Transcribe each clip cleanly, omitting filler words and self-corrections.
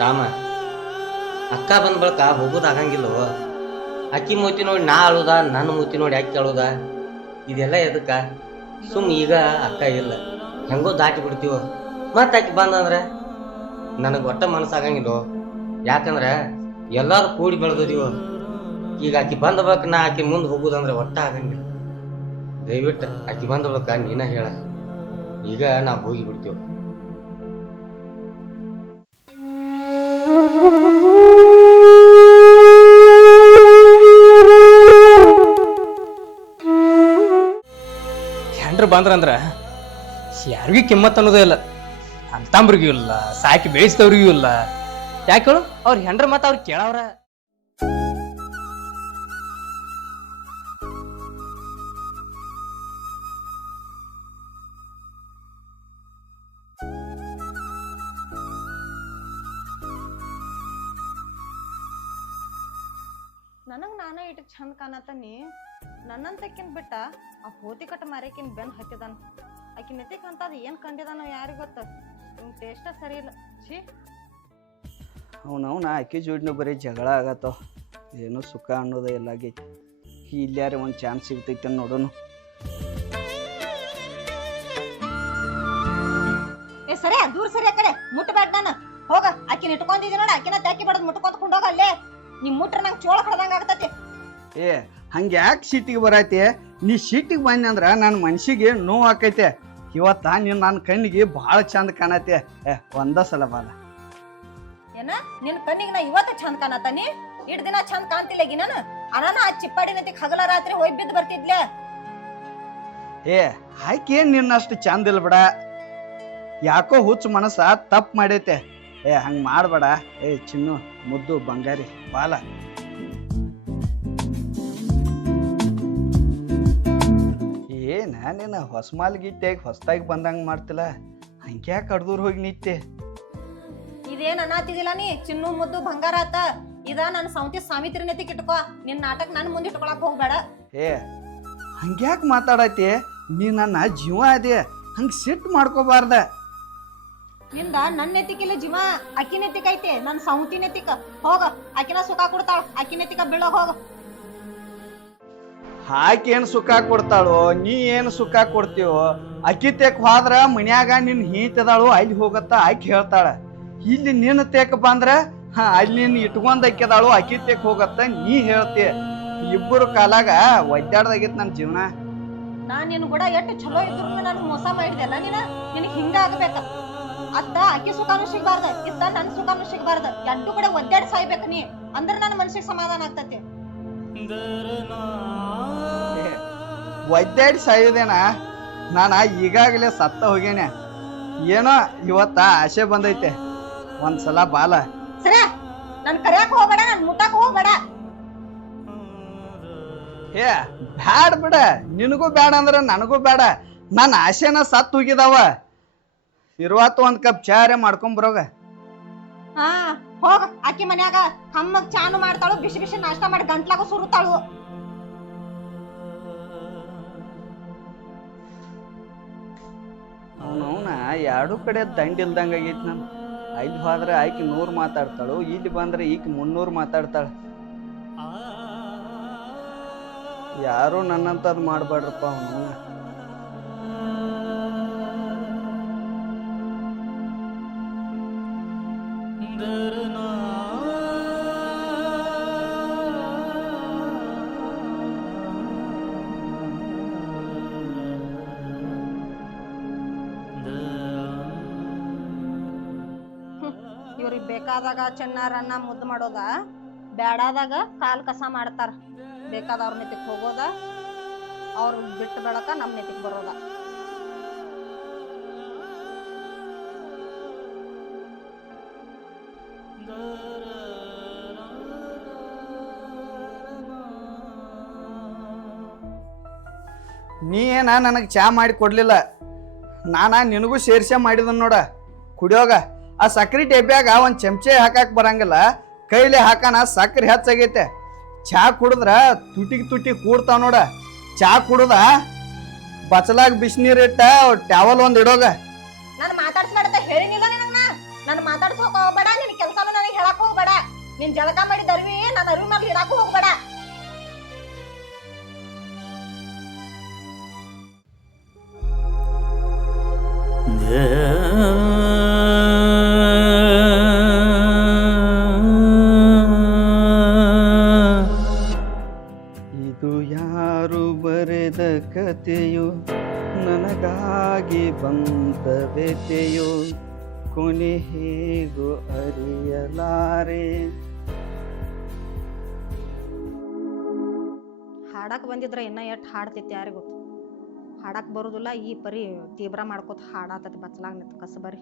ರಾಮ, ಅಕ್ಕ ಬಂದ ಬಳಕ ಹೋಗೋದು ಆಗಂಗಿಲ್ಲವ. ಅಕ್ಕಿ ಮೂತಿ ನೋಡಿ ನಾ ಅಳುದ, ನನ್ನ ಮೂತಿ ನೋಡಿ ಅಕ್ಕಿ ಅಳುದ, ಇದೆಲ್ಲ ಎದಕ್ಕ? ಸುಮ್ ಈಗ ಅಕ್ಕ ಇಲ್ಲ, ಹೆಂಗೋ ದಾಟಿ ಬಿಡ್ತೀವ. ಮತ್ತೆ ಆಕಿ ಬಂದಂದ್ರೆ ನನಗೆ ಒಟ್ಟ ಮನಸ್ಸಾಗಂಗಿಲ್ಲ. ಯಾಕಂದ್ರೆ ಎಲ್ಲಾರು ಕೂಡಿ ಬೆಳೆದಿವ. ಈಗ ಆಕಿ ಬಂದ ಬಳಕ ನಾ ಆಕಿ ಮುಂದೆ ಹೋಗುದಂದ್ರೆ ಒಟ್ಟ ಆಗಂಗಿಲ್ಲ. ದಯವಿಟ್ಟು ಆಕಿ ಬಂದ ಬಳಕ ನೀನ ಹೇಳ, ಈಗ ನಾವು ಹೋಗಿ ಬಿಡ್ತೀವ. ಹೆಂಡ್ರು ಬಂದ್ರಂದ್ರ ಯಾರಿಗೂ ಕಿಮ್ಮತ್ ಅನ್ನೋದೇ ಇಲ್ಲ. ಅಂತಂಬ್ರಿಗೂ ಇಲ್ಲ, ಸಾಕಿ ಬೆಳೆಸಿದವ್ರಿಗೂ ಇಲ್ಲ. ಯಾಕೆ ಹೇಳು, ಅವ್ರ ಹೆಂಡ್ರ ಮತ್ತ ಅವ್ರು ಕೇಳವ್ರ. ನನಗ್ ನಾನ ಇಟ್ಟು ಚಂದ ಕಾಣತನಿ. ನನ್ನಂತಕಿನ್ ಬಿಟ್ಟ ಆ ಹೋತಿ ಕಟ್ಟ ಮಾರೇಕಿನ್ ಬೆನ್ ಹತ್ತಿದಾನ. ಆಕಿ ನೆತಿಕ್ ಅಂತದ ಏನ್ ಕಂಡಿದಾನೋ ಯಾರಿಗ ಗೊತ್ತ. ನಿಮ್ ಟೇಸ್ಟ ಸರಿ ಇಲ್ಲ. ಛೀ, ಅವನವನ ಆಕಿ ಜೋಡಿನ ಬರೀ ಜಗಳ ಆಗತ್ತವ. ಏನು ಸುಖ ಅನ್ನೋದ ಎಲ್ಲ ಆಗೈತಿ. ಇಲ್ಲಾರೆ ಒಂದು ಚಾನ್ಸ್ ಸಿಗ್ತೈತೆ ನೋಡೋನು. ಏ ಸರಿ, ದೂರ ಸರಿ ಆ ಕಡೆ ಮುಟ್ಟಬೇಡ. ನಾನು ಹೋಗ, ಆಕಿನ ಇಟ್ಕೊಂಡಿದ್ದೀನಿ ನೋಡ. ಆಕಿನ ತ್ಯಾಕಿ ಬಡದ್ ಮುಟ್ಕೊಂತ ಹೋಗ. ಅಲ್ಲೇ ನಿಮ್ ಮುಟ್ರ ನಂಗೆ ಚೋಳ ಕಡ್ದಂಗ ಆಗ್ತತಿ. ಏ ಹಂಗೆ ಯಾಕೆ ಸಿಟ್ಟಿಗೆ ಬರೈತಿ? ನೀ ಸಿಟ್ಟಿಗೆ ಬಂದಿ ಅಂದ್ರ ನನ್ನ ಮನ್ಸಿಗೆ ನೋವು ಆಕೈತೆ. ಇವತ್ತ ನೀನು ನನ್ನ ಕಣ್ಣಿಗೆ ಭಾಳ ಚಂದ ಕಾಣತ್ತೆ. ಒಂದ ಸಲ ಬಾಲ. ಏನ ನಿನ್ ಕಣ್ಣಿಗೆ ನಾ ಇವತ್ತ ಚಂದ ಕಾಣತಾನಿ? ಇಡ್ ದಿನ ಚಂದ ಕಾಣ್ತಿಲ್ಲಗಿ ನಾನು. ಅನಾನ ಆ ಚಿಪ್ಪಾಡಿ ನತಿಕ್ ಹಗಲ ರಾತ್ರಿ ಹೋಗಿ ಬಿದ್ದು ಬರ್ತಿದ್ಲೆ. ಏ ಆಕೆ ನಿನ್ನಷ್ಟು ಚಂದ ಇಲ್ಲ ಬಿಡ. ಯಾಕೋ ಹುಚ್ಚು ಮನಸ್ಸ ತಪ್ಪು ಮಾಡೈತೆ. ಏ ಹಂಗೆ ಮಾಡಬೇಡ. ಏ ಚಿನ್ನು, ಮುದ್ದು ಬಂಗಾರಿ ಬಾಲ. ಏನ ನೀನು ಹೊಸ ಮಾಲ್ಗಿಟ್ಟೆಗೆ ಹೊಸದಾಗಿ ಬಂದಂಗ ಮಾಡ್ತಿಲ್ಲ. ಹಂಗ್ಯಾಕೆ ಕಡ್ದೂರ್ ಹೋಗಿ ನಿಂತೆ? ಇದೇನ್ ಅನ್ನತಿದಿಲ್ಲ ನೀ? ಚಿನ್ನು ಮುದ್ದು ಬಂಗಾರ ಆತ. ಇದ ನನ್ನ ಸೌಂತಿ ಸಾವಿತ್ರಿ ನತಿಕ್ ಇಟ್ಕೋ. ನಿನ್ ನಾಟಕ ನನ್ ಮುಂದೆ ಇಟ್ಕೊಳಕ್ ಹೋಗ್ಬೇಡ. ಏ ಹಂಗ್ಯಾಕೆ ಮಾತಾಡತಿ? ನೀ ನನ್ನ ಜೀವ ಅದೇ, ಹಂಗೆ ಸಿಟ್ಟು ಮಾಡ್ಕೋಬಾರ್ದ. ನಿಂದ ನನ್ನ ನೆತಿಕಿಲ್ಲ ಜೀವ, ಅಕ್ಕಿ ನೆತಿಕ್ ಐತಿ. ನನ್ ಸೌಂತಿ ನೆತಿಕ ಹೋಗ. ಆಕಿನ ಸುಖ ಕೊಡ್ತಾಳ. ಅಕ್ಕಿ ನೆತಿಕ ಬೀಳೋಗ ಹೋಗ. ಆಕೆ ಏನು ಸುಖ ಕೊಡ್ತಾಳೋ, ನೀ ಏನು ಸುಖ ಕೊಡ್ತೀವೋ? ಅಕ್ಕಿ ತೆಕ್ ಹೋದ್ರ ಮನ್ಯಾಗ ನಿನ್ ಹೀತದಾಳು, ಅಲ್ಲಿ ಹೋಗತ್ತ ಆಕಿ ಹೇಳ್ತಾಳ. ಇಲ್ಲಿ ನಿನ್ನ ತೆಕ್ ಬಂದ್ರ ಅಲ್ಲಿ ನಿನ್ ಇಟ್ಕೊಂಡ್ ಅಕ್ಕಿದಾಳು, ಅಕ್ಕಿ ತೆಕ್ ಹೋಗತ್ತ ನೀ ಹೇಳ್ತಿ. ಇಬ್ಬರು ಕಾಲಾಗ ಒದ್ದಾಡ್ದಾಗಿತ್ತು ನನ್ನ ಜೀವನ. ನಾನ್ ನಿನ್ ಕೂಡ ಎಷ್ಟು ಚಲೋ ಇದ್ರು ನನ್ ಮೋಸ ಮಾಡಿದೆಲ್ಲ ನೀನ. ನಿನಗ್ ಹಿಂಗ ಆಗ್ಬೇಕ. ಅತ್ತ ಅಕ್ಕಿ ಸುಖಾನು ಸಿಗ್ಬಾರ್ದ, ಇತ್ತ ನನ್ ಸುಖಾನು ಸಿಗ್ಬಾರ್ದ. ಎರಡು ಕಡೆ ಒದ್ದಾಡಿ ಸಾಯ್ಬೇಕ ನೀ. ಅಂದ್ರ ನನ್ನ ಮನ್ಸಿಗೆ ಸಮಾಧಾನ ಆಗ್ತತಿ. ಒದ್ದಾಡಿ ಸಾಯೋದೇನ? ನಾನ ಈಗಾಗಲೇ ಸತ್ತ ಹೋಗೇನೆ. ಏನೋ ಇವತ್ತ ಆಸೆ ಬಂದೈತೆ. ಒಂದ್ಸಲ ಬಾಲ. ಸರಿ, ನನ್ ಕರ್ಯಾಕ್ ಹೋಗ್ಬೇಡ, ನನ್ ಮುಟ್ಟಕ್ ಹೋಗ್ಬೇಡ. ಏ ಬ್ಯಾಡ ಬಿಡ. ನಿನಗೂ ಬೇಡ ಅಂದ್ರ ನನಗೂ ಬೇಡ. ನನ್ನ ಆಸೆನ ಸತ್ತು ಹೋಗಿದಾವ. ಇರುವತ್ತು ಒಂದ್ ಕಪ್ ಚಾರೆ ಮಾಡ್ಕೊಂಡ್ ಬರೋಗ. ಹಾ ಹೋಗ. ಆಕಿ ಮನ್ಯಾಗ ಕಮ್ಮಗ್ ಚಾನು ಮಾಡ್ತಾಳು, ಬಿಸಿ ಬಿಸಿ ನಾಷ್ಟಾ ಮಾಡಿ ಗಂಟ್ಲಾಗ ಸುರುತ್ತಾಳು. ಅವನವನ ಎರಡು ಕಡೆ ದಂಡಿಲ್ದಂಗ ಆಗೈತಿ. ನಾನು ಅಲ್ಲಿ ಹೋದ್ರೆ ಆಕಿ 100 ಮಾತಾಡ್ತಾಳು, ಇಲ್ಲಿ ಬಂದ್ರೆ ಈಕಿ 300 ಮಾತಾಡ್ತಾಳ. ಯಾರು ನನ್ನಂತದ್ ಮಾಡ್ಬೇಡ್ರಪ್ಪ. ಅವನವನ ಇವ್ರಿಗೆ ಬೇಕಾದಾಗ ಚೆನ್ನಾರನ್ನ ಮುದ್ದು ಮಾಡೋದ, ಬೇಡಾದಾಗ ಕಾಲ್ ಕಸ ಮಾಡ್ತಾರ. ಬೇಕಾದವ್ರ ನೆತಿಕ್ ಹೋಗೋದ, ಅವ್ರ ಬಿಟ್ಟು ಬೆಳಕ ನಮ್ ನೆತಿಕ್ ಬರೋದ. ನೀ ಏನ ನನಗೆ ಚಾ ಮಾಡಿ ಕೊಡ್ಲಿಲ್ಲ. ನಾನ ನಿನಗೂ ಸೇರ್ಸೆ ಮಾಡಿದನ್ ನೋಡ. ಕುಡಿಯೋಗ ಆ ಸಕ್ರಿ ಟೇಪ್ಯಾಗ ಒಂದ್ ಚಮಚೆ ಹಾಕಾಕ್ ಬರಂಗಿಲ್ಲ, ಕೈಲಿ ಹಾಕಣ ಸಕ್ರಿ ಹೆಚ್ಚಾಗೈತೆ. ಚಾ ಕುಡಿದ್ರ ತುಟಿಗೆ ತುಟಿ ಕೂಡ್ತಾವ ನೋಡ. ಚಾ ಕುಡುದ ಬಚ್ಚಲಾಗ ಬಿಸಿನೀರ್ ಇಟ್ಟ ಟ್ಯಾವಲ್ ಒಂದ್ ಇಡೋಗ. ನಾನು ಮಾತಾಡ್ಸ್ಬೇಡ ಹೇಳಿನಿಲ್ಲ ನಿನಗ ನಾನು ಮಾತಾಡ್ಸೋಕ್ ಹೋಗ್ಬೇಡ, ನಿನ್ ಕೆಲ್ಸಾನು ನನಗೆ ಹೇಳಕ್ ಹೋಗ್ಬೇಡ, ನಿನ್ ಜಳಕ ಮಾಡಿದ ಅರಿವಿ ನನ್ನ ಅರಿವಿ ಮೇಲೆ ಇಡಾಕು ಹೋಗ್ಬೇಡ. ಇದು ಯಾರು ಬರೆದ ಕಥೆಯೋ, ನನಗಾಗಿ ಬಂದ ವ್ಯಥೆಯೋ, ಕೊನೆ ಹೇಗೋ ಅರಿಯಲಾರೆ. ಹಾಡಕ್ ಬಂದಿದ್ರ ಇನ್ನ ಎಷ್ಟ್ ಹಾಡ್ತೈತಿ ಯಾರಿಗ್ ಗೊತ್ತು. ಹಾಡಕ್ ಬರುದಿಲ್ಲ, ಈ ಪರಿ ತೀವ್ರ ಮಾಡ್ಕೋತ ಹಾಡಾತತಿ ಬಚ್ಚಲಾಗ ನಿಂತ ಕಸಬರಿ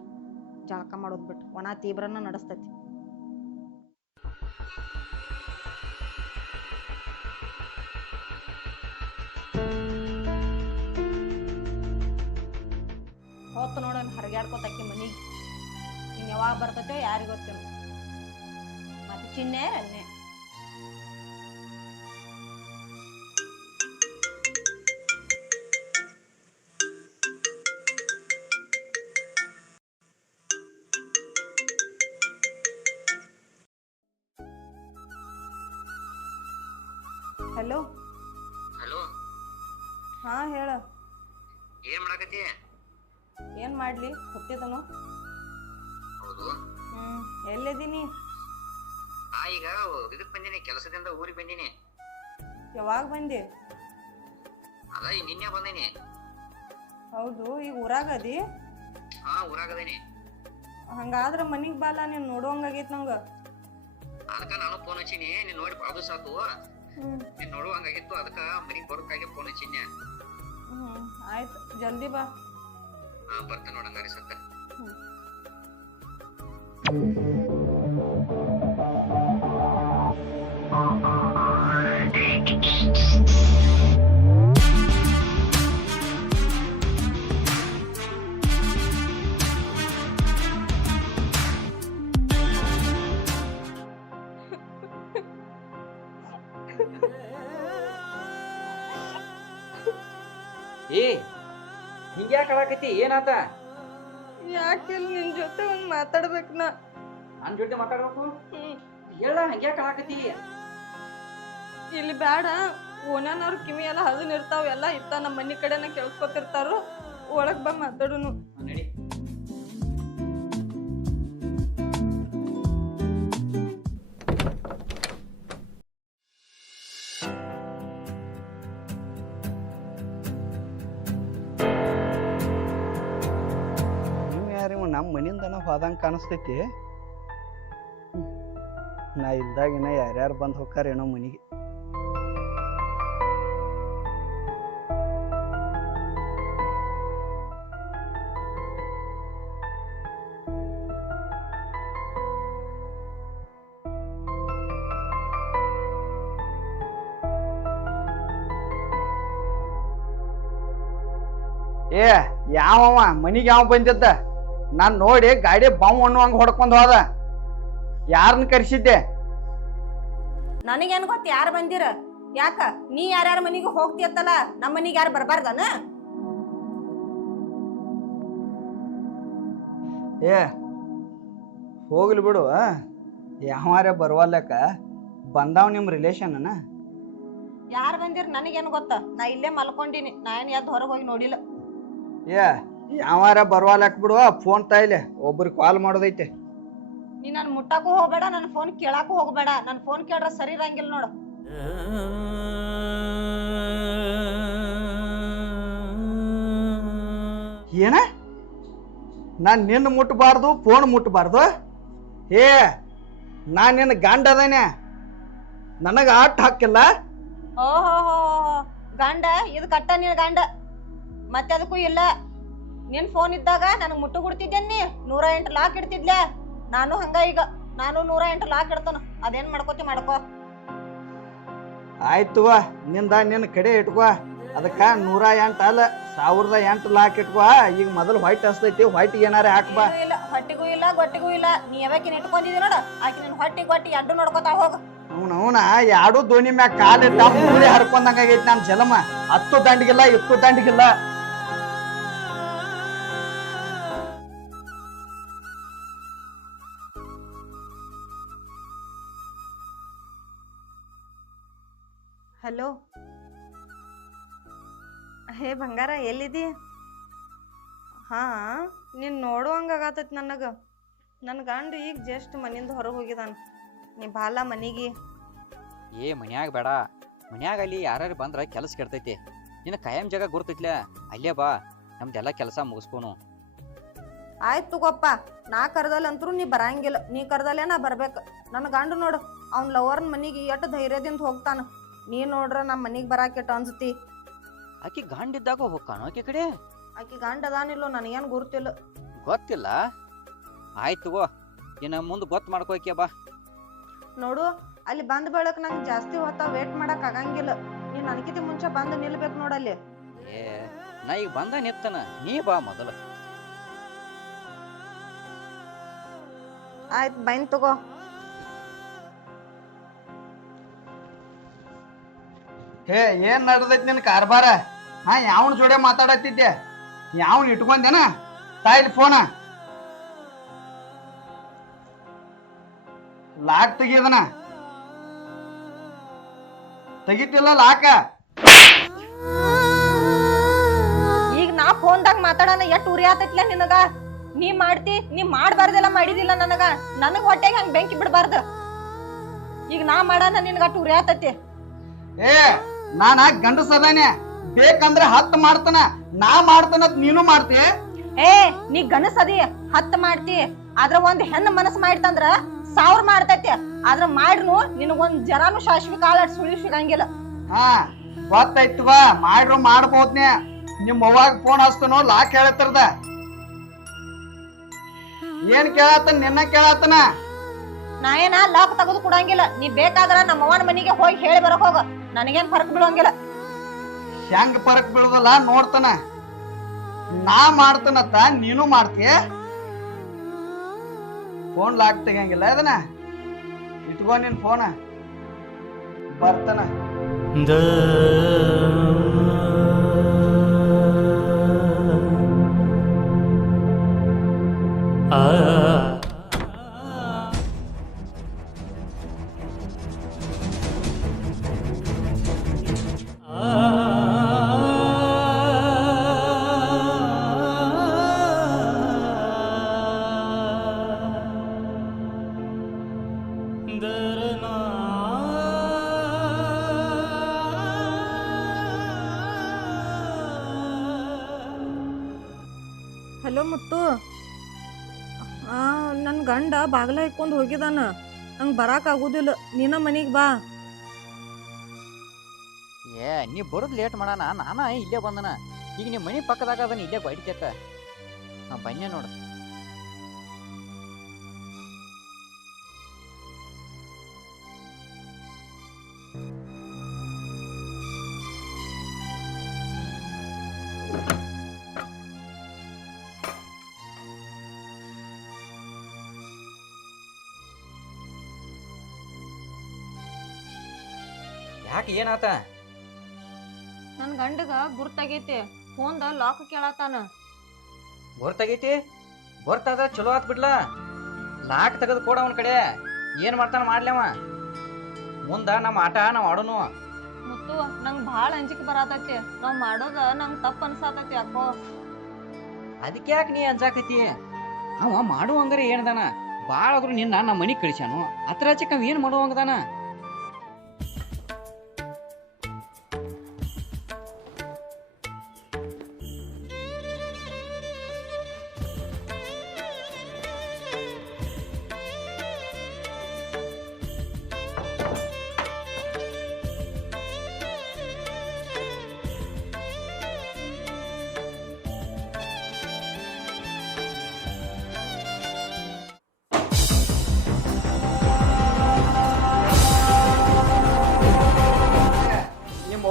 ಜಳಕ ಮಾಡೋದ್ ಬಿಟ್ಟು ಒಣ ತೀವ್ರನ ನಡೆಸ್ತೈತಿ. ಹೊತ್ತು ನೋಡೋಣ ಹರಗ್ಯಾಡ್ಕೋತ ಅಕ್ಕಿ ಮನಿಗೆ. ಇನ್ ಯಾವಾಗ ಬರ್ತೈತೋ ಯಾರಿಗ್ ಗೊತ್ತಿಲ್ಲ. ಮತ್ತೆ ಚಿನ್ನೆ ರನ್ನೆ ಹಲೋ ಹಲೋ, ಹಾ ಹೇಳ. ಏನ್ ಮಾಡಕತ್ತಿ? ಏನ್ ಮಾಡ್ಲಿ ಕೂತಿದನು. ಹೌದು, ಎಲ್ಲಿದ್ದೀನಿ? ಈಗ ಇದಕ್ ಬಂದಿನಿ, ಕೆಲಸದಿಂದ ಊರಿಗೆ ಬಂದಿನಿ. ಯಾವಾಗ ಬಂದಿ? ಅದ ಈಗ ನಿನ್ನೆ ಬಂದಿನಿ. ಹೌದು, ಈಗ ಊರಾಗ ಅದಿ? ಹಾ, ಊರಾಗದೇನಿ. ಹಂಗಾದ್ರ ಮನಿಗ್ ಬಾಲ, ನೀನ್ ನೋಡುವಂಗಾಗೈತ್ ನಂಗ. ಅದಕ್ಕ ನಾನು ಫೋನ್ ಹಚ್ಚಿನಿ, ನೀನ್ ನೋಡಿ ಬಾಳ ದಿವಸ ಆತು, ನೀನ್ ನೋಡುವಂಗಾಗಿತ್ತು. ಅದಕ್ಕ ಮನಿಗ್ ಬರೋಕ್ಕಾಗಿ ಫೋನ್ ಹಚ್ಚಿನಿ. ಆಯ್ತು, ಜಲ್ದಿ ಬಾ. ಹಾ, ಬರ್ತೇನೆ ನೋಡಂಗಾರಿ ಸತ್ತ. ಏ ಹಿಂಗ್ಯಾಕ ಆಡಾಕತಿ? ಏನಾತ? ಯಾಕಿಲ್ ನಿನ್ ಜೊತೆ ಒಂದ್ ಮಾತಾಡ್ಬೇಕ್ ನಾ. ನನ್ ಜೊತೆ ಮಾತಾಡ್ಬೇಕು? ಹೇಳ, ಹಂಗ್ಯಾಕ ಆಡಾಕತಿ? ಇಲ್ಲಿ ಬ್ಯಾಡ, ಓನ್ಯಾನವ್ರ ಕಿವಿ ಎಲ್ಲ ಹದನ್ ಇರ್ತಾವ, ಎಲ್ಲ ಇತ್ತ ನಮ್ಮ ಮನಿ ಕಡೆನ ಕೇಳ್ಸ್ಕೊತಿರ್ತಾರು. ಒಳಗ್ ಬಾ ಮಾತಾಡುನು. ನಡಿ. ನಮ್ಮ ಮನಿಂದನ ಹೋದಂಗ ಕಾಣಿಸ್ತೈತಿ. ನಾ ಇಲ್ದಾಗಿನ ಯಾರ್ಯಾರು ಬಂದ್ ಹೋಗ್ತಾರೇನೋ ಮನಿಗೆ. ಏ ಯಾವವ ಮನಿಗೆ ಯಾವ ಬಂದಿದ್ದ? ನಾನ್ ನೋಡಿ ಗಾಡಿ ಬಾಂಬ್ ಅನ್ನುವಂಗ ಹೊಡ್ಕೊಂಡ್ ಹೋದ. ಯಾರನ್ನ ಕರ್ಸಿದ್ದೆ? ನನಗೇನ್ ಗೊತ್ತ ಯಾರು ಬಂದಿರ? ಯಾಕ ನೀ ಯಾರ್ಯಾರ ಮನಿಗೆ ಹೋಗ್ತಿಯತ್ತಲ್ಲ, ನಮ್ಮ ಮನಿಗೆ ಯಾರು ಬರ್ಬಾರ್ದನ? ಏ ಹೋಗ್ಲಿ ಬಿಡು, ಯಾವಾರ ಬರುವಲ್ಲಕ ಬಂದಾವ್ ನಿಮ್ ರಿಲೇಷನ್ ಅನ? ಯಾರು ಬಂದಿರ ನನಗೇನು ಗೊತ್ತ? ನಾ ಇಲ್ಲೇ ಮಲ್ಕೊಂಡಿನಿ, ನಾ ಏನ್ ಎದ್ದು ಹೊರಗೆ ಹೋಗಿ ನೋಡಿಲ್ಲ. ಏ ಯಾವಾರ ಬರುವಲ್ಲಕ್ ಬಿಡು, ಫೋನ್ ತಾಯಿಲೆ ಒಬ್ರಿಗೆ ಕಾಲ್ ಮಾಡೋದೈತೆ. ನೀ ನನ್ ಮುಟ್ಟಾಕು ಹೋಗ್ಬೇಡ, ನನ್ ಫೋನ್ ಕೇಳಾಕು ಹೋಗ್ಬೇಡ. ನನ್ ಫೋನ್ ಕೇಳ್ರ ಸರಿ ಇರಂಗಿಲ್ಲ ನೋಡು. ಏನ? ನಾನ್ ನಿನ್ನ ಮುಟ್ಟಬಾರ್ದು, ಫೋನ್ ಮುಟ್ಟಬಾರ್ದು? ಏ ನಾನ್ ನಿನ್ನ ಗಂಡ ಅದೇನೆ, ನನಗ ಆಟ ಹಾಕಿಲ್ಲ. ಓಹೋ ಗಂಡ ಇದು ಕಟ್ಟ ನಿನ್ ಗಂಡ, ಮತ್ತೆ ಅದಕ್ಕೂ ಇಲ್ಲ. ನಿನ್ ಫೋನ್ ಇದ್ದಾಗ ನನಗ್ ಮುಟ್ಟು ಗುಡ್ತಿದ್ದೇನಿ, 108 ಲಾಕ್ ಇಡ್ತಿದ್ಲೆ. ನಾನು ಹಂಗ ಈಗ ನಾನು 108 ಲಾಕ್ ಇಡ್ತಾನ. ಅದೇನ್ ಮಾಡ್ಕೋತಿ ಮಾಡ್ಕೋ. ಆಯ್ತುವ, ನಿನ್ನ ಕಡೆ ಇಟ್ಕೋ. ಅದಕ್ಕ 108 ಅಲ್ಲ 1008 ಲಾಕ್ ಇಟ್ಕೋ. ಈಗ ಮೊದಲು ವೈಟ್ ಹಸ್ತೈತಿ, ವೈಟ್ ಏನಾರ ಹಾಕ್ಬಾ. ಇಲ್ಲ ಹೊಟ್ಟಿಗೂ ಇಲ್ಲ ಗೊಟ್ಟಿಗೂ ಇಲ್ಲ. ನೀ ಯಾವಾಕಿನ ಇಟ್ಕೊಂಡಿದಿ ನೋಡ, ಆಕಿ ನಿನ್ ಹೊಟ್ಟಿ ಗೊಟ್ಟಿ ಅಡ್ಡು ನೋಡ್ಕೋತಾ ಹೋಗ. ಅವನ ಯಾಡು ದೋಣಿ ಮ್ಯಾಗ ಕಾಲಿಟ್ಟ ಮೂಳೆ ಹರ್ಕೊಂಡಂಗ ಆಗೈತಿ ನಾನು ಜಲಮ. ಹತ್ತು ದಂಡಿಗಿಲ್ಲ ಇತ್ತು ದಂಡಿಗಿಲ್ಲ. ಹಲೋ, ಹೇ ಬಂಗಾರ, ಎಲ್ಲಿದಿ? ಹಾ, ನೀನ್ ನೋಡುವಂಗಾಗತೈತಿ ನನಗ. ನನ್ನ ಗಂಡ ಈಗ ಜಸ್ಟ್ ಮನಿಂದ ಹೊರಗೆ ಹೋಗಿದಾನ. ನೀ ಬಾಲ ಮನಿಗೆ. ಏ ಮನ್ಯಾಗ ಬೇಡ, ಮನ್ಯಾಗ ಅಲ್ಲಿ ಯಾರು ಬಂದ್ರ ಕೆಲಸ ಕೆಡ್ತೈತಿ. ನಿನ್ನ ಕಾಯಂ ಜಾಗ ಗುರ್ತೈತ್ಲ, ಅಲ್ಲೇ ಬಾ, ನಮ್ದೆಲ್ಲ ಕೆಲಸ ಮುಗಿಸ್ಕೋನು. ಆಯ್ತು ತಗೋಪ್ಪ, ನಾ ಕರ್ದಲ್ಲಂತ್ರು ನೀ ಬರಂಗಿಲ್ಲ. ನೀ ಕರ್ದಲ್ಲೇ ನಾ ಬರ್ಬೇಕು. ನನ್ನ ಗಂಡ ನೋಡು, ಅವ್ನ ಲವರ್ನ ಮನಿಗೆ ಎಷ್ಟು ಧೈರ್ಯದಿಂದ ಹೋಗ್ತಾನ. ನೀ ನೋಡ್ರ ನಮ್ಮ ಮನಿಗೆ ಬರಾಕೆಟ್ ಅನ್ಸತಿ. ಆಕಿ ಗಂಡಿದ್ದಾಗ ಹೋಗ್ಕಾನು ಆಕಿ ಕಡೆ? ಆಕಿ ಗಂಡ ಅದಾನಿಲ್ಲೋ ನನಗೇನು ಗುರ್ತಿಲ್ಲ. ಗೊತ್ತಿಲ್ಲ? ಆಯ್ತು ತಗೋ, ಇನ್ನು ಮುಂದೆ ಗೊತ್ತು ಮಾಡ್ಕೋಕೆ ಬಾ. ನೋಡು, ಅಲ್ಲಿ ಬಂದ ಬೆಳಕ್ ನಂಗೆ ಜಾಸ್ತಿ ಹೊತ್ತ ವೇಟ್ ಮಾಡಕ್ ಆಗಂಗಿಲ್ಲ. ನೀ ನನಗಿಂತ ಮುಂಚೆ ಬಂದು ನಿಲ್ಬೇಕು ನೋಡಲ್ಲಿ. ಏ ನಾ ಈಗ ಬಂದ ನಿತ್ತನ, ನೀ ಬಾ ಮೊದಲು. ಆಯ್ತು, ಬೈನ್ ತಗೋ. ಹೇ, ಏನ್ ನಡ್ದೈತಿ ನಿನ್ ಕಾರ್ಬಾರ? ಹಾ, ಯಾವನ್ ಜೋಡೆ ಮಾತಾಡತ್ತಿದ್ದೆ? ಯಾವನ್ ಇಟ್ಕೊಂಡೇನ ತಾಯಿಲ್ ಫೋನ? ಲಾಕ್ ತೆಗಿಯದನ, ತೆಗಿತಿಲ್ಲ ಲಾಕ. ಈಗ ನಾ ಫೋನ್ದಾಗ ಮಾತಾಡೋಣ ಎಷ್ಟು ಉರಿ ಆತೈತ್ಲ ನಿನಗ. ನೀ ಮಾಡ್ತಿ, ನೀ ಮಾಡ್ಬಾರ್ದೆಲ್ಲ ಮಾಡಿದಿಲ್ಲ ನನಗ. ನನಗ್ ಹೊಟ್ಟೆಗೆ ಹಂಗ ಬೆಂಕಿ ಬಿಡ್ಬಾರ್ದು. ಈಗ ನಾ ಮಾಡಾನ ನಿನಗ ಅಷ್ಟು ಉರಿ ಆತೈತಿ. ಏ, ನಾನ ಗಂಡಸದಾನೆ, ಬೇಕಂದ್ರೆ 10 ಮಾಡ್ತಾನ. ನಾ ಮಾಡ್ತಾನ, ನೀನು ಮಾಡ್ತಿ. ಏ, ನೀ ಗನಸದಿ 10 ಮಾಡ್ತಿ. ಆದ್ರ ಒಂದ್ ಹೆಣ್ಣು ಮನಸ್ ಮಾಡ್ತಂದ್ರ 1000 ಮಾಡ್ತೈತಿ. ಆದ್ರ ಮಾಡ್ರು ನಿನಗೊಂದ್ ಜರಾನು ಶಾಶ್ವಿ ಕಾಳ ಸುಳಿ ಸಿಗಂಗಿಲ್ಲ. ಹಾ, ಗೊತ್ತಾಯ್ತು ಬಾ. ಮಾಡ್ರು ಮಾಡ್ಬೋದ್ನೆ. ನಿಮ್ ಅವ್ವಾಗ ಫೋನ್ ಹಚ್ತನೋ, ಲಾಕ್ ಹೇಳತ್ತರದ. ಏನ್ ಕೇಳತ್ತನ? ನಿನ್ನ ಕೇಳತ್ತನ. ನಾ ಏನ ಲಾಕ್ ತೆಗೆದು ಕೊಡಂಗಿಲ್ಲ. ನೀ ಬೇಕಾದ್ರ ನಮ್ಮ ಅವ್ವನ ಮನಿಗೆ ಹೋಗಿ ಹೇಳಿ ಬರಕ್ ಹೋಗ. ನನಗೇನ್ ಫರಕ್ ಬೀಳಂಗಿಲ್ಲ. ಹೆಂಗ್ ಫರಕ್ ಬೀಳುದಲ್ಲ ನೋಡ್ತಾನ. ನಾ ಮಾಡ್ತಾನತ್ತ ನೀನು ಮಾಡ್ತೀಯ. ಫೋನ್ ಲಾಕ್ ತೆಗಿಯಂಗಿಲ್ಲ. ಅದನ್ನ ಇಟ್ಕೊ ನಿನ್ ಫೋನ, ಬರ್ತಾನ. ಹಲೋ ಮುತ್ತು, ನನ್ನ ಗಂಡ ಬಾಗ್ಲ ಇಕ್ಕೊಂಡ್ ಹೋಗಿದಾನ. ನಂಗೆ ಬರಾಕ್ ಆಗುದಿಲ್ಲ. ನೀನ ಮನಿಗ್ ಬಾ. ಏ ನೀ ಬರೋದು ಲೇಟ್ ಮಾಡೋಣ, ನಾನ ಇಲ್ಲೇ ಬಂದನ. ಈಗ ನಿಮ್ಮ ಮನೆ ಪಕ್ಕದಾಗ ಅದನ್ನ ಇಲ್ಲೇ ಬಡಿತೇಕ. ನಾ ಬನ್ನಿ ನೋಡು. ಯಾಕೆ ಏನಾತ? ನನ್ ಗಂಡಗ ಗುರ್ತಾಗೈತಿ. ಫೋನ್ದ ಲಾಕ್ ಕೇಳತಾನ. ಗೊತ್ತಾಗೈತಿ? ಗೊತ್ತಾದ ಚಲೋ ಆತ್ ಬಿಡ್ಲ. ಲಾಕ್ ತೆಗೆದು ಕೊಡ ಅವನ ಕಡೆ. ಏನ್ ಮಾಡ್ತಾನ ಮಾಡ್ಲವ. ಮುಂದ ನಮ್ಮ ಆಟ ನಾವ್ ಆಡೋನು. ಮುತ್ತು, ನಂಗ್ ಭಾಳ ಅಂಜಿಕೆ ಬರತೈತಿ. ನಾವ್ ಮಾಡೋದ ನಂಗ್ ತಪ್ಪ ಅನ್ಸಾತೈತಿ ಯಾಕೋ. ಅದಕ್ಕೆ ಯಾಕೆ ನೀ ಅಂಜಾಕತಿ? ಅವ ಮಾಡುವಂಗಾರ ಏನದಾನ? ಬಾಳ ಆದ್ರೂ ನಿನ್ನ ನಮ್ಮ ಮನಿಗ್ ಕಳಿಸ್ಯಾನು. ಅತ್ರ ಹಚ್ಚಕ್ ಅವ್ ಏನ್ ಮಾಡುವಂಗದಾನ?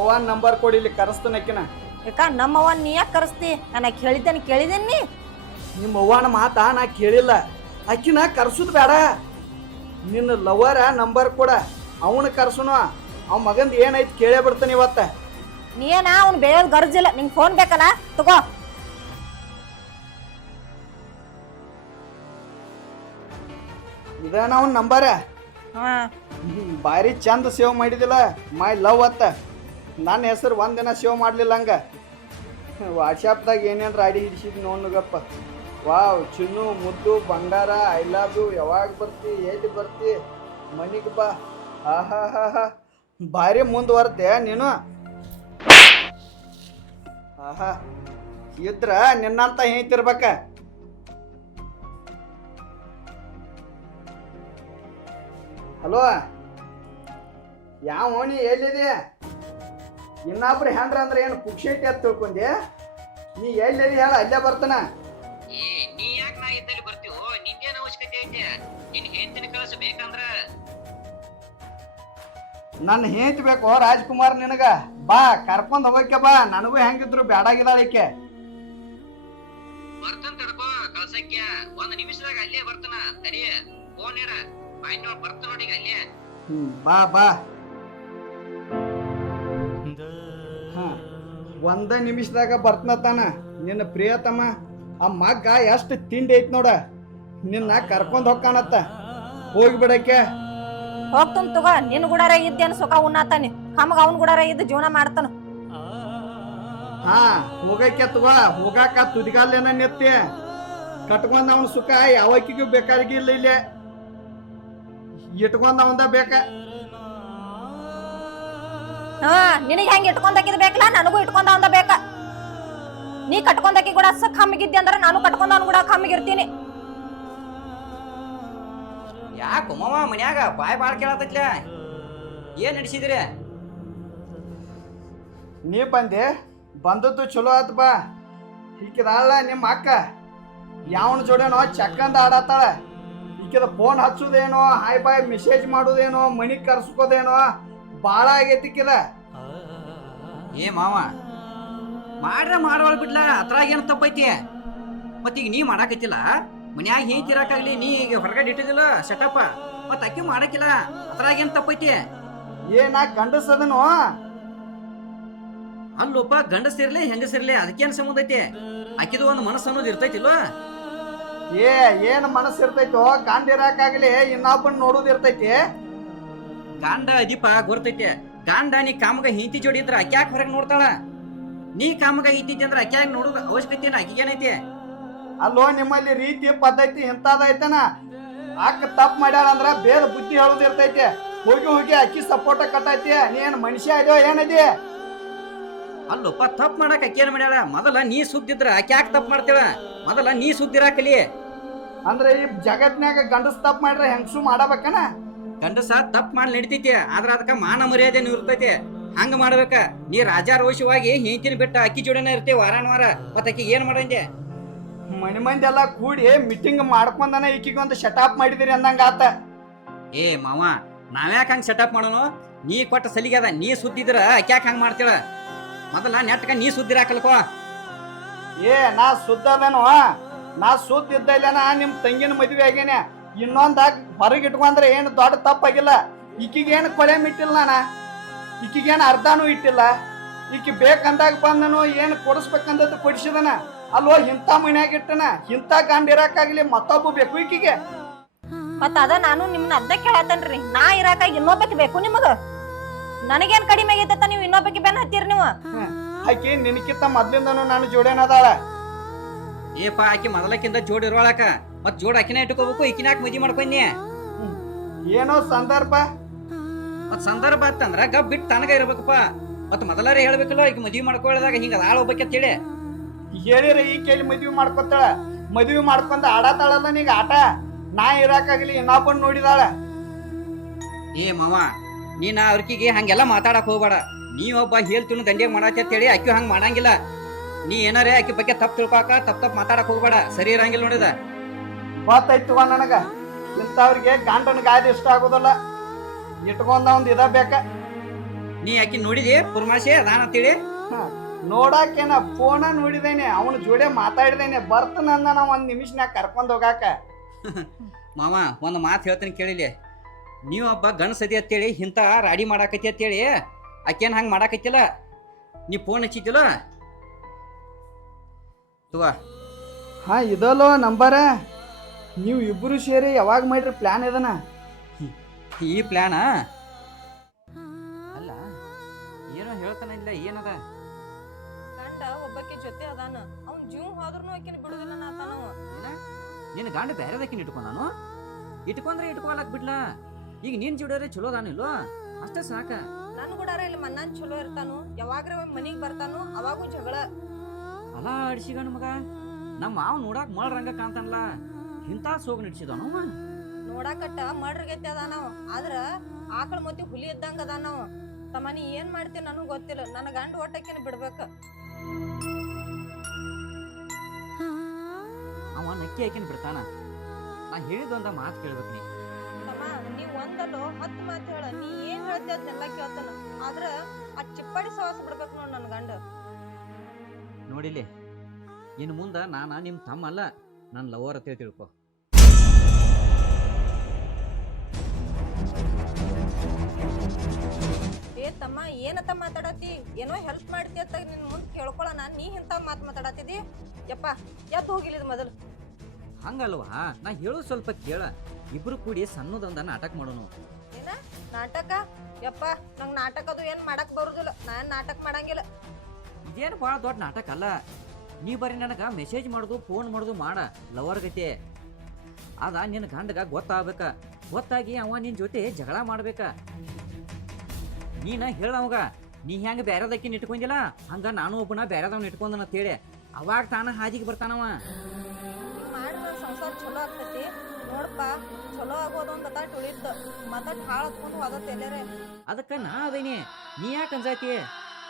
ಅವ್ವನ್ ನಂಬರ್ ಕೊಡಿ, ಇಲ್ಲಿ ಕರೆಸ್ತನಕಿನ. ಯಾಕ ನಮ್ಮವ್ವ ನೀ ಯಾಕೆ ಕರೆಸ್ತಿ? ನಾನು ಕೇಳಿದ್ದೇನೆ. ನಿಮ್ಮ ಅವ್ವನ ಮಾತಾ ನಾ ಕೇಳಿಲ್ಲ. ಅಕ್ಕಿನ ಕರ್ಸುದ್ ಬೇಡ. ನಿನ್ನ ಲವರ ನಂಬರ್ ಕೊಡ, ಅವನ ಕರ್ಸುನು ಅವ್ ಮಗಂದ್ ಏನೈತಿ ಕೇಳೇ ಬಿಡ್ತಾನೆ ಇವತ್ತ. ನೀನ ಅವ್ನು ಬೇಯೋದ್ ಗರ್ಜಿಲ್ಲ, ನಿಂಗೆ ಫೋನ್ ಬೇಕಲ್ಲ ತಗೋ. ಇದೇನ ಅವನ್ ನಂಬರ್ ಹಾ ಭಾರಿ ಚಂದ ಸೇವ್ ಮಾಡಿದಿಲ್ಲ, ಮೈ ಲವ್ ಅತ್ತ. ನನ್ನ ಹೆಸರು ಒಂದಿನ ಸೇವ್ ಮಾಡ್ಲಿಲ್ಲ ಹಂಗ. ವಾಟ್ಸಾಪ್ದಾಗ ಏನೇನ್ರ ಅಡಿ ಹಿಡಿಸಿದ್ ನೋಡ್ಗಪ್ಪ. ವಾವ್ ಚಿನ್ನು ಮುದ್ದು ಬಂಗಾರ ಐ ಲವ್ ಯು, ಯಾವಾಗ ಬರ್ತಿ, ಎಲ್ಲಿ ಬರ್ತಿ, ಮನಿಗೆ ಬಾ. ಆಹಾ ಹಾ ಹಾ ಭಾರಿ ಮುಂದುವರ್ದೆ ನೀನು. ಆಹಾ ಇದ್ರ ನಿನ್ನಂತ ಹೇಳ್ತಿರ್ಬೇಕ. ಹಲೋ ಯಾವ ಓಣಿ ಎಲ್ಲಿದೆ? ಇನ್ನೊಬ್ರು ಹೆಂಡ್ರ ಅಂದ್ರೆ ಏನು ಪುಕ್ಷೇಟಿ ಅಂತ ತಿಳ್ಕೊಂಡೆ? ನೀ ಎಲ್ಲಿ ಹೇಳ ಅಲ್ಲೇ ಬರ್ತಾನ. ನೀ ಯಾಕೆ ನಾ ಇದ್ದಲ್ಲಿ ಬರ್ತೀವೋ? ನಿಂದೇನು ಅವಶ್ಯಕತೆ ಐತೆ? ನಿನ್ ಹೆಂಡತಿನ ಕಳಿಸಬೇಕಂದ್ರ ನನ್ನ ಹೆಂಡತಿ ಬೇಕು ರಾಜ್ಕುಮಾರ್ ನಿನಗ. ಬಾ ಕರ್ಕೊಂಡ್ ಹೋಗಕ್ಕೆ ಬಾ, ನನಗೂ ಹೆಂಗಿದ್ರು ಬ್ಯಾಡಾಗಿದ್ದಾಳಿಕೆ. ಬರ್ತನ್ ತಡ್ಕೋ ಕಳ್ಸಕ್ಯ. ಒಂದ್ ನಿಮಿಷದಾಗ ಅಲ್ಲೇ ಬರ್ತಾನ. ತಡಿ ಫೋನ್ ಇಡ, ಬರ್ತ ನೋಡಿ ಅಲ್ಲೇ. ಬಾ ಬಾ. ಒಂದ ನಿಮಿಷದಾಗ ಬರ್ತನತಾನ ನಿನ್ನ ಪ್ರಿಯತಮ. ಆ ಮಗ್ಗ ಎಷ್ಟು ತಿಂಡಿ ಐತ್ ನೋಡ, ನಿನ್ನ ಕರ್ಕೊಂಡ್ ಹೊಕ್ಕಾನತ್ತ. ಹೋಗ್ಬಿಡಕ್ಕೆ. ಹೋಗ್ತನ್ ತಗೋ, ನಿನ್ ಗುಡಾರ ಇದ್ದೇನು ಸುಖ ಉಣ್ಣಾತಾನೆ, ಕಮ್ಗ ಅವ್ನ ಗುಡಾರ ಇದ್ದು ಜೀವನ ಮಾಡ್ತಾನ. ಹಾ ಹೋಗಕ್ಕೆ ತಗೋ. ಹೋಗಾಕ ತುದಿಗಾಲೇನ ನೆತ್ತಿ ಕಟ್ಕೊಂಡ್ ಅವನ ಸುಖ ಯಾವಕ್ಕಿಗೂ ಬೇಕಾಗಿಲ್ಲ. ಇಲ್ಲೇ ಇಟ್ಕೊಂಡ್ ಅವಂದ ಬೇಕ. ಹಾ ನಿನಗೆ ಹೆಂಗ್ ಇಟ್ಕೊಂಡಾಕಿದ್ ಬೇಕಲ್ಲ, ನನಗೂ ಇಟ್ಕೊಂಡ ಅವಂದ ಬೇಕ. ನೀ ಕಟ್ಕೊಂಡಾಕಿ ಕೂಡ ಕಮ್ಮಿಗಿದ್ದೆ ಅಂದ್ರ ನಾನು ಕಟ್ಕೊಂಡ ಅವ್ನ ಕೂಡ ಕಮ್ಮಿಗಿರ್ತೀನಿ. ಯಾಕೆ ಮಾವ ಮನ್ಯಾಗ ಬಾಯ್ ಬಾಳ್ ಕೇಳತ್ತೈತ್ಲ? ಏನ್ ನಡ್ಸಿದ್ರಿ? ನೀ ಬಂದೆ, ಬಂದದ್ದು ಚಲೋ ಆತ್. ಬಾ ಈಕಿದಾಳ ನಿಮ್ಮ ಅಕ್ಕ, ಯಾವನ ಜೋಡೇನೋ ಚಕ್ಕಂದ ಆಡತ್ತಾಳ. ಈಕಿದ ಫೋನ್ ಹಚ್ಚೋದೇನೋ, ಹಾಯ್ ಬಾಯ್ ಮೆಸೇಜ್ ಮಾಡೋದೇನೋ, ಮನಿ ಕರ್ಸ್ಕೋದೇನೋ ಬಾಳ ಆಗೈತಿಕ್ಕಿದ. ಏ ಮಾವ ಮಾಡ್ರ ಮಾಡವಳ್ ಬಿಡ್ಲ, ಅದ್ರಾಗ ಏನ್ ತಪ್ಪೈತಿ? ಮತ್ತೀಗ ನೀ ಮಾಡಾಕೈತಿಲ್ಲ, ಮನ್ಯಾಗ ಹೇಳ್ತಿರಕಾಗ್ಲಿ, ನೀ ಈಗ ಹೊರಗಡೆ ಇಟ್ಟಿದಿಲ್ಲ ಸೆಟಪ್, ಮತ್ ಅಕ್ಕಿ ಮಾಡಾಕಿಲ್ಲ, ಅದ್ರಾಗ ಏನ್ ತಪ್ಪೈತಿ? ಏನ ಗಂಡಸದನು? ಅಲ್ಲೊಪ್ಪ ಗಂಡಸಿರ್ಲಿ ಹೆಂಗಸಿರ್ಲಿ ಅದಕ್ಕೇನ್ ಸಂಬಂಧ ಐತಿ? ಅಕ್ಕಿದು ಒಂದು ಮನಸ್ಸು ಅನ್ನೋದು ಇರ್ತೈತಿಲ್ವಾ? ಏನ್ ಮನಸ್ಸು ಇರ್ತೈತೋ, ಗಂಡ ಇರಾಕಾಗ್ಲಿ ಇನ್ನೊಬ್ಬನ್ ನೋಡುದ್ ಇರ್ತೈತಿ. ಗಾಂಡ ದೀಪ ಗೊತ್ತೈತಿ. ಗಾಂಡ ನೀ ಕಾಮಗ ಹಿಂತಿ ಜೋಡಿ ಇದ್ರ ಅಕ್ಯಾಕ ಹೊರಗೆ ನೋಡ್ತಾಳ? ನೀ ಕಾಮಗ ಹಿಂತಿ ಅಂದ್ರ ಅಕ್ಯಾಕ ನೋಡೋದು ಅವಶ್ಯಕತೆ ಅಕ್ಕಿಗೇನೈತಿ? ಅಲ್ಲೋ ನಿಮ್ಮಲ್ಲಿ ರೀತಿ ಪದ್ಧತಿ ಇಂಥದೈತನ. ಅಕ್ಕ ತಪ್ಪು ಮಾಡ್ಯಾಳ ಅಂದ್ರ ಬೇರೆ ಬುದ್ಧಿ ಹೇಳುದು ಇರ್ತೈತಿ. ಹೋಗಿ ಹೋಗಿ ಅಕ್ಕಿ ಸಪೋರ್ಟ ಕಟ್ಟೈತಿ. ನೀ ಏನ್ ಮನುಷ್ಯ ಇದೋ ಏನೈತಿ? ಅಲ್ಲೊಪ್ಪ ತಪ್ಪು ಮಾಡಕ್ ಅಕ್ಕಿ ಏನ್ ಮಾಡ್ಯಾಳ? ಮೊದಲ ನೀ ಸುದ್ದಿದ್ರ ಅಕ್ಯಾಕ ತಪ್ಪು ಮಾಡ್ತೇಳ? ಮೊದಲ ನೀ ಸುದ್ದಿರಾಕಲಿ. ಅಂದ್ರೆ ಈ ಜಗತ್ನ್ಯಾಗ ಗಂಡಸ್ ತಪ್ಪು ಮಾಡ್ರೆ ಹೆಂಗಸು ಮಾಡಬೇಕನ? ಗಂಡಸ ತಪ್ಪು ಮಾಡಿ ನಡಿತೈತಿ, ಆದ್ರ ಅದಕ್ಕ ಮಾನ ಮರ್ಯಾದೆ ಇರ್ತೈತಿ. ಹಂಗ ಮಾಡ್ಬೇಕ. ನೀ ರಾಜಾರೋಷವಾಗಿ ಹಿಂತಿನ ಬಿಟ್ಟ ಅಕ್ಕಿ ಜೋಡಿನ ಇರ್ತೀವಿ ವಾರ ಮತ್ತ ಅಕ್ಕಿ ಏನ್ ಮಾಡಂದೆ? ಮನಿ ಮಂದಿ ಎಲ್ಲ ಕೂಡಿ ಮೀಟಿಂಗ್ ಮಾಡ್ಕೊಂಡನ ಈಕಿಗೊಂದು ಶಟಾಪ್ ಮಾಡಿದಿರಿ ಅಂದಂಗ ಆತ. ಏ ಮಾವ, ನಾವ್ಯಾಕ ಹಂಗ ಸೆಟಪ್ ಮಾಡೋನು? ನೀ ಕೊಟ್ಟ ಸಲಿಗೆ ಅದ. ನೀ ಸುದ್ದಿದ್ರ ಅಕ್ಯಾಕ ಹಂಗ ಮಾಡ್ತೀಳ? ಮೊದಲ ನೆಟ್ಕ ನೀ ಸುದ್ದಿರಾಕಲ್ಕೋ. ನಾ ಸುದ್ದ ಅದೇನೋ? ನಾ ಸುದ್ದ ಇದ್ದಲ್ಲೇನ ನಿಮ್ ತಂಗಿನ ಮದ್ವೆ ಆಗೇನೆ. ಇನ್ನೊಂದಾಗ ಹೊರಗೆ ಇಟ್ಕೊಂಡ್ರೆ ಏನು ದೊಡ್ಡ ತಪ್ಪಾಗಿಲ್ಲ. ಈಕಿಗೇನು ಕೊಳೆ ಮಿಟ್ಟಿಲ್ಲ, ನಾನ ಈಕಿಗೇನು ಅರ್ಧಾನು ಇಟ್ಟಿಲ್ಲ. ಈಕಿ ಬೇಕಂದಾಗ ಬಂದನು, ಏನು ಕೊಡಿಸ್ಬೇಕಂದದ್ದು ಕೊಡಿಸಿದನ. ಅಲ್ವೋ ಇಂಥ ಮನ್ಯಾಗ ಇಟ್ಟನ, ಇಂಥ ಗಂಡ ಇರಾಕಾಗ್ಲಿ ಮತ್ತೊಬ್ಬ ಬೇಕು ಈಕಿಗೆ. ಮತ್ತ ಅದ ನಾನು ನಿಮ್ನ ಅದ್ದ ಕೇಳತ್ತನ್ರಿ, ನಾ ಇರಾಕ ಇನ್ನೊಬ್ಬಕ್ಕೆ ಬೇಕು ನಿಮಗ? ನನಗೇನ್ ಕಡಿಮೆ ಆಗೈತ ನೀವು ಇನ್ನೊಬ್ಬಕ್ಕೆ ಬೆನ್ ಹತ್ತೀರಿ ನೀವು? ಆಕಿ ನಿನಕಿಂತ ಮೊದ್ಲಿಂದನು ನಾನು ಜೋಡೇನದಾಳ. ಏಪ ಆಕಿ ಮೊದಲಕ್ಕಿಂತ ಜೋಡ್ ಇರೋಳಕ, ಮತ್ ಜೋಡ್ ಅಕ್ಕಿನ ಇಟ್ಕೋಬೇಕು. ಈಕಿನಾಕ ಮದ್ವಿ ಮಾಡ್ಕೊಂಡಿ? ಏನೋ ಸಂದರ್ಭ. ಮತ್ ಸಂದರ್ಭ ಆತಂದ್ರ ಗಪ್ ಬಿಟ್ಟು ತನಗ ಇರ್ಬೇಕಪ್ಪ. ಮತ್ ಮೊದಲರೇ ಹೇಳ್ಬೇಕಲ್ಲ, ಈಗ ಮದ್ವಿ ಮಾಡ್ಕೊಳ್ಳೋದಾಗ ಹಿಂಗ ಆಳ ಹೋಗ್ಬೇಕಂತ ಹೇಳಿ ಹೇಳಿರ ಈ ಕೇಳಿ ಮದ್ವಿ ಮಾಡ್ಕೊತಾಳ. ಮದ್ವಿ ಮಾಡ್ಕೊಂಡ ಆಡತಾಳಲ್ಲ ನೀಗ ಆಟ. ನಾ ಇರಾಕಾಗ್ಲಿ ಇನ್ನೊಬ್ಬನ್ ನೋಡಿದಾಳ. ಏ ಮಾವ, ನೀನ ಅವ್ರಿಕಿಗೆ ಹಂಗೆಲ್ಲ ಮಾತಾಡಕ್ ಹೋಗ್ಬೇಡ. ನೀವೊಬ್ಬ ಹೇಳ್ತೀನಿ ದಂಡಿಯಾಗ ಮಾಡತ್ತೆ ಅಂತ ಹೇಳಿ ಅಕ್ಕಿ ಹಂಗ ಮಾಡಂಗಿಲ್ಲ. ನೀ ಏನಾರೇ ಆಕಿ ಬಗ್ಗೆ ತಪ್ಪು ತಿಳ್ಕೊಕ, ತಪ್ಪ ಮಾತಾಡಕ್ ಹೋಗ್ಬೇಡ. ಸರಿ ಇರಂಗಿಲ್ಲ ನೋಡಿದ. ಗೊತ್ತಾಯ್ತು ನನಗ, ಇಂಥವ್ರಿಗೆ ಗಂಡನ ಗಾದಿ ಇಷ್ಟ ಆಗೋದಲ್ಲ. ಇಟ್ಕೊಂಡ ಒಂದ್ ಇದ ಬೇಕ. ನೀ ಆಕಿ ನೋಡಿದಿ ಪುರ್ಮಾಶೆ ಅದಾನ ಅಂತೇಳಿ? ನೋಡಾಕೇನ ಫೋನ ನೋಡಿದೇನೆ, ಅವನ ಜೋಡೆ ಮಾತಾಡಿದೇನೆ. ಬರ್ತನಂದ ನಾ ಒಂದ್ ನಿಮಿಷನ್ಯಾಗ ಕರ್ಕೊಂಡ್ ಹೋಗಾಕ. ಮಾವ ಒಂದ್ ಮಾತು ಹೇಳ್ತೀನಿ ಕೇಳಿಲಿ. ನೀವು ಹಬ್ಬ ಗಣಸದಿ ಅಂತೇಳಿ ಇಂಥ ರಾಡಿ ಮಾಡಾಕತಿ ಅಂತೇಳಿ ಆಕೇನು ಹಂಗೆ ಮಾಡಾಕತ್ತಿಲ್ಲ. ನೀ ಫೋನ್ ಹಚ್ಚಿದ್ದಿಲ್ಲ ತುವ. ಹಾ ಇದಲ್ಲೋ ನಂಬರ. ನೀವು ಇಬ್ಬರು ಸೇರಿ ಯಾವಾಗ ಮಾಡ್ರಿ ಪ್ಲಾನ್ ಇದನ? ಈ ಪ್ಲಾನ ಅಲ್ಲ, ಏನೋ ಹೇಳ್ತಾನಿಲ್ಲ, ಏನದ? ಗಂಡ ಒಬ್ಬಕ್ಕೆ ಜೊತೆ ಅದಾನ, ಅವ್ನ್ ಜೀವ ಹೋದ್ರೂ ಆಕಿನ ಬಿಡುದಿಲ್ಲ ನಾತಾನವ. ನಿನ್ನ ಗಂಡ ಬೇರೆದಕ್ಕಿನ ಇಟ್ಕೊಂಡಾನು? ಇಟ್ಕೊಂಡ್ರೆ ಇಟ್ಕೊಳಕ್ ಬಿಡ್ಲಾ. ಈಗ ನೀನ್ ಜೋಡಿಯವ್ರೆ ಚಲೋ ಅದಾನಿಲ್ವ, ಅಷ್ಟೇ ಸಾಕ. ನನ್ ಗುಡಾರ ಇಲ್ಲಿ ಮನ್ನಾನ್ ಚಲೋ ಇರ್ತಾನು, ಯಾವಾಗ್ರ ಮನಿಗ್ ಬರ್ತಾನು ಅವಾಗೂ ಜಗಳ. ಅಲ್ಲ ಅಡಿಸಿಗಣ ಮಗ, ನಮ್ಮ ಮಾವ ನೋಡಾಕ್ ಮಳ್ರಂಗ ಕಾಣ್ತಾನಲ್ಲ, ಇಂಥ ಸೋಗ್ ನಡ್ಸಿದನು. ನೋಡಾಕಟ್ಟ ಮಡ್ರಗೈತಿ ಅದಾನವ, ಆದ್ರ ಆಕಳ ಮತ್ತಿ ಹುಲಿ ಇದ್ದಂಗ ಅದಾನವ. ತಮ್ಮ ನೀ ಏನ್ ಮಾಡ್ತೀನಿ ನನಗ್ ಗೊತ್ತಿಲ್ಲ, ನನ್ನ ಗಂಡ ಒಟ್ಟಕ್ಕಿನ ಬಿಡ್ಬೇಕ. ಅವ ನಕ್ಕಿ ಹಾಕಿನ ಬಿಡ್ತಾನ. ನಾ ಹೇಳಿದೊಂದ ಮಾತು ಕೇಳ್ಬೇಕು ನೀ. ತಮ್ಮ ನೀ ಒಂದಲ್ಲೋ 10 ಮಾತು ಹೇಳ, ನೀ ಏನ್ ಹೇಳ್ತಿ ಅದನ್ನೆಲ್ಲ ಕೇಳ್ತಾನ. ಆದ್ರ ಆ ಚಿಪ್ಪಾಡಿ ಸವಾಸ ಬಿಡ್ಬೇಕು ನೋಡ್ ನನ್ ಗಂಡ. ನೋಡಿಲಿ, ಇನ್ನು ಮುಂದ ನಾನ ನಿಮ್ ತಮ್ಮ ಅಲ್ಲ, ನನ್ನ ಲವರ್ ಅಂತ ತಿಳ್ಕೊ. ಏ ತಮ್ಮ ಏನತ್ತ ಮಾತಾಡತಿ? ಏನೋ ಹೆಲ್ಪ್ ಮಾಡ್ತಿ ಅಂತ ನಿನ್ ಮುಂದ್ ಕೇಳ್ಕೊಳನ, ನೀ ಇಂತ ಮಾತು ಮಾತಾಡತಿದಿ? ಯಪ್ಪ ಎದ್ದು ಹೋಗಿಲಿದ್ ಮೊದಲು. ಹಂಗಲ್ವಾ, ನಾ ಹೇಳೋದು ಸ್ವಲ್ಪ ಕೇಳ. ಇಬ್ರು ಕೂಡಿ ಸಣ್ಣದೊಂದ ನಾಟಕ ಮಾಡೋನು. ಏನ ನಾಟಕ? ಯಪ್ಪ ನಂಗ್ ನಾಟಕ ಅದು ಏನ್ ಮಾಡಕ್ ಬರುದಿಲ್ಲ, ನಾನ್ ನಾಟಕ ಮಾಡಂಗಿಲ್ಲ. ಇದೇನು ಭಾಳ ದೊಡ್ಡ ನಾಟಕ ಅಲ್ಲ. ನೀ ಬರೀ ನನಗ ಮೆಸೇಜ್ ಮಾಡುದು, ಫೋನ್ ಮಾಡುದು ಮಾಡ, ಲವರ್ ಗತಿ. ಅದ ನಿನ್ನ ಗಂಡಗ ಗೊತ್ತಾಗ್ಬೇಕ. ಗೊತ್ತಾಗಿ ಅವ ನಿನ್ ಜೊತೆ ಜಗಳ ಮಾಡ್ಬೇಕ. ನೀನ ಹೇಳವಂಗ, ನೀ ಹೆಂಗ ಬ್ಯಾರದಕ್ಕಿನ ಇಟ್ಕೊಂಡಿಲ್ಲ ಹಂಗ ನಾನು ಒಬ್ಬನ ಬ್ಯಾರದವ್ನ ಇಟ್ಕೊಂಡನ ಅಂತೇಳಿ. ಅವಾಗ ತಾನ ಹಾದಿಗೆ ಬರ್ತಾನವ. ಮಾಡಿದ್ರ ಸಂಸಾರ ಚಲೋ ಆಗ್ತೈತಿ ನೋಡಪ್ಪ. ಚಲೋ ಆಗೋದು ಒಂದ್ ಬತಾಟ್ ಉಳಿತ, ಮತ್ತಟ್ ಹಾಳ ಹತ್ಕೊಂಡು ಹೋದತ್ ಎಲ್ಲರೇ. ಅದಕ್ಕ ನಾ ಅದೇನಿ, ನೀ ಯಾಕೆ ಅಂಜಾತಿ?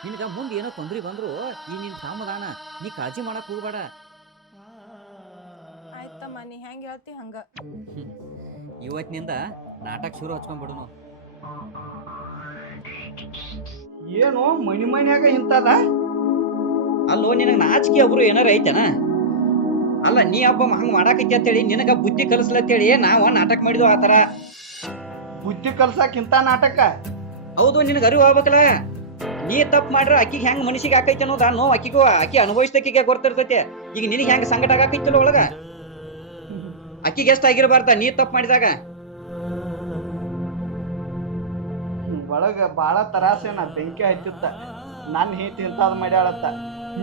ನಿನಗ ಮುಂದೆ ಏನೋ ತೊಂದ್ರೆ ಬಂದ್ರು ಈ ನಿನ್ ತಾಮದಾನ, ನೀ ಕಾಳಜಿ ಮಾಡಕ್ ಹೋಗ್ಬೇಡ. ಆಯ್ತಮ್ಮ, ನೀ ಹೆಂಗ್ ಹೇಳ್ತಿ ಹಂಗ. ಇವತ್ತಿನಿಂದ ನಾಟಕ ಶುರು ಹಚ್ಕೊಂಡ್ಬಿಡುನು. ಏನು ಮನಿ ಮನ್ಯಾಗ ಇಂತದ? ಅಲ್ಲೋ ನಿನಗ ನಾಚಿಕೆ ಒಬ್ರು ಏನಾರ ಐತನ? ಅಲ್ಲ, ನೀ ಹಬ್ಬ ಹಂಗ ಮಾಡಾಕೈತಿ ಅಂತೇಳಿ ನಿನಗ ಬುದ್ಧಿ ಕಲಿಸ್ಲತ್ತೇಳಿ ನಾವ ನಾಟಕ ಮಾಡಿದ್ವು ಆ ತರ. ಬುದ್ಧಿ ಕಲ್ಸಾಕ್ ಇಂತ ನಾಟಕ? ಹೌದು, ನಿನಗ ಅರಿವು ಆಗ್ಬೇಕಲ್ಲ. ನೀ ತಪ್ಪು ಮಾಡ್ರ ಅಕ್ಕಿಗೆ ಹೆಂಗ್ ಮನಸ್ಸಿಗೆ ಆಕೈತಿ ಅನ್ನೋದ ನೋವು ಅಕ್ಕಿಗೂ, ಅಕ್ಕಿ ಅನುಭವಿಸ್ತಕ್ಕಿಗೆ ಗೊತ್ತಿರ್ತೈತಿ. ಈಗ ನಿನಗೆ ಹೆಂಗ ಸಂಕಟ ಆಗಾಕೈತಿಲ್ಲ ಒಳಗ, ಅಕ್ಕಿಗೆ ಎಷ್ಟ ಆಗಿರಬಾರ್ದ ನೀ ತಪ್ಪು ಮಾಡಿದಾಗ. ಒಳಗ ಬಾಳ ತರಾಸೇನ ಬೆಂಕಿ ಹತ್ತಿತ್ತ. ನನ್ನ ಹೆಂಡತಿ ಇಂಥದ್ ಮಾಡ್ಯಾಳತ್ತ.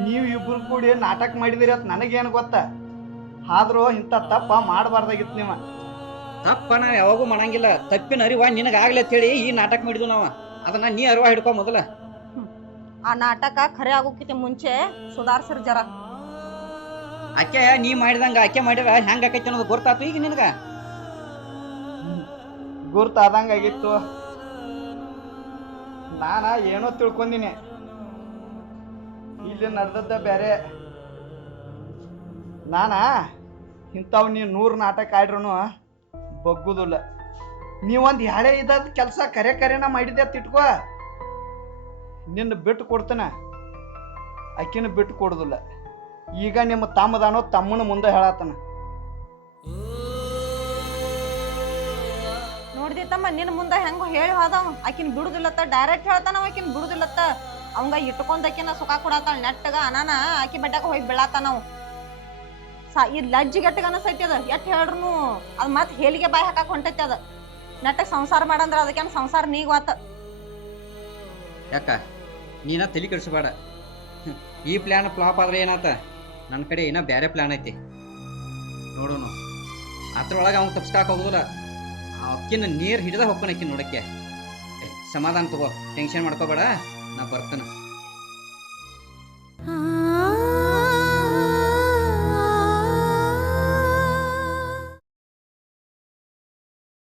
ನೀವು ಇಬ್ರು ಕೂಡಿ ನಾಟಕ ಮಾಡಿದಿರಿ ಅಂತ ನನಗೇನು ಗೊತ್ತ. ಆದ್ರೂ ಇಂಥ ತಪ್ಪ ಮಾಡಬಾರ್ದಾಗಿತ್ತು ನೀವ. ತಪ್ಪ ನಾವ್ ಯಾವಾಗೂ ಮಾಡಂಗಿಲ್ಲ. ತಪ್ಪಿನ ಅರಿವ ನಿನಗಾಗ್ಲಿ ಅಂತ ಹೇಳಿ ಈ ನಾಟಕ ಮಾಡಿದ್ವು ನಾವ. ಅದನ್ನ ನೀ ಅರಿವ ಹಿಡ್ಕೊ ಮೊದಲ. ಆ ನಾಟಕ ಖರೆ ಆಗೋಕ್ಕಿಂತ ಮುಂಚೆ ಸುಧಾರ್ಸರ್ ಜರ. ಅಕ್ಕೆ ನೀ ಮಾಡಿದಂಗ ಅಕ್ಕೆ ಮಾಡಿರ ಹೆಂಗ ಆಕೈತಿ ಅನ್ನೋದು ಗೊತ್ತಾತು ಈಗ ನಿನಗ. ಗುರ್ತಾದಂಗ ಆಗಿತ್ತು. ನಾನ ಏನೋ ತಿಳ್ಕೊಂಡಿನಿ, ಇಲ್ಲಿ ನಡೆದದ್ದ ಬೇರೆ. ನಾನ ಇಂಥವ್ ನೀ 100 ನಾಟಕ ಆಡ್ರು ಬಗ್ಗುದಿಲ್ಲ. ನೀವೊಂದು ಹಳೆ ಇದ್ದಾದ ಕೆಲಸ ಕರೆನ ಮಾಡಿದ್ದೆ ತಿಟ್ಕೋ. ನಿನ್ನ ಬಿಟ್ಟು ಕೊಡ್ತಾನ, ಅಕ್ಕಿನ ಬಿಟ್ಟು ಕೊಡುದಿಲ್ಲ. ಈಗ ನಿಮ್ಮ ತಮ್ಮದಾನೋ ತಮ್ಮನ ಮುಂದೆ ಹೇಳತ್ತಾನ. ನೋಡ್ದಿ ತಮ್ಮ, ನಿನ್ ಮುಂದ ಹೆಂಗ ಹೇಳಿ ಹೋದವ. ಆಕಿನ್ ಬಿಡುದಿಲ್ಲತ್ತ, ಡೈರೆಕ್ಟ್ ಹೇಳ್ತಾನವ ಆಕಿನ್ ಬಿಡುದಿಲ್ಲತ್ತ. ಅವಂಗ ಇಟ್ಕೊಂಡಕಿನ ಸುಖ ಕೊಡತಾಳ ನೆಟ್ಟಗ ಅನಾನ ಆಕಿ ಬಡ್ಡಾಗ ಹೋಗಿ ಬೀಳಾತಾನವ್. ಈ ಲಜ್ಜಿಗೆಟ್ಟಗ ಅನಸೈತಿ ಅದ. ಎಟ್ ಹೇಳ್ರು ಅದ್ ಮತ್ ಹೇಲಿಗೆ ಬಾಯಿ ಹಾಕಾಕ್ ಹೊಂಟೈತಿ ಅದ. ನೆಟ್ಟಗ ಸಂಸಾರ ಮಾಡಂದ್ರ ಅದಕ್ಕೇನ ಸಂಸಾರ ನೀಗ್ವಾತ. ಯಾಕ ನೀನ ತಲೆ ಕೆಡಿಸಬೇಡ. ಈ ಪ್ಲಾನ್ ಫ್ಲಾಪ್ ಆದ್ರೆ ಏನಾತ, ನನ್ನ ಕಡೆ ಏನ ಬೇರೆ ಪ್ಲಾನ್ ಐತಿ ನೋಡೋನು. ಅದ್ರೊಳಗೆ ಅವ್ನು ತಪ್ಸ್ಕಾಕ್ ಹೋಗುದಿಲ್ಲ. ಅಕ್ಕಿನ ನೀರ್ ಹಿಡಿದ ಹೋಗ್ತಾನ ಅಕ್ಕಿ ನೋಡಕ್ಕೆ. ಸಮಾಧಾನ ತಗೋ, ಟೆನ್ಷನ್ ಮಾಡ್ಕೋಬೇಡ, ನಾ ಬರ್ತೇನೆ.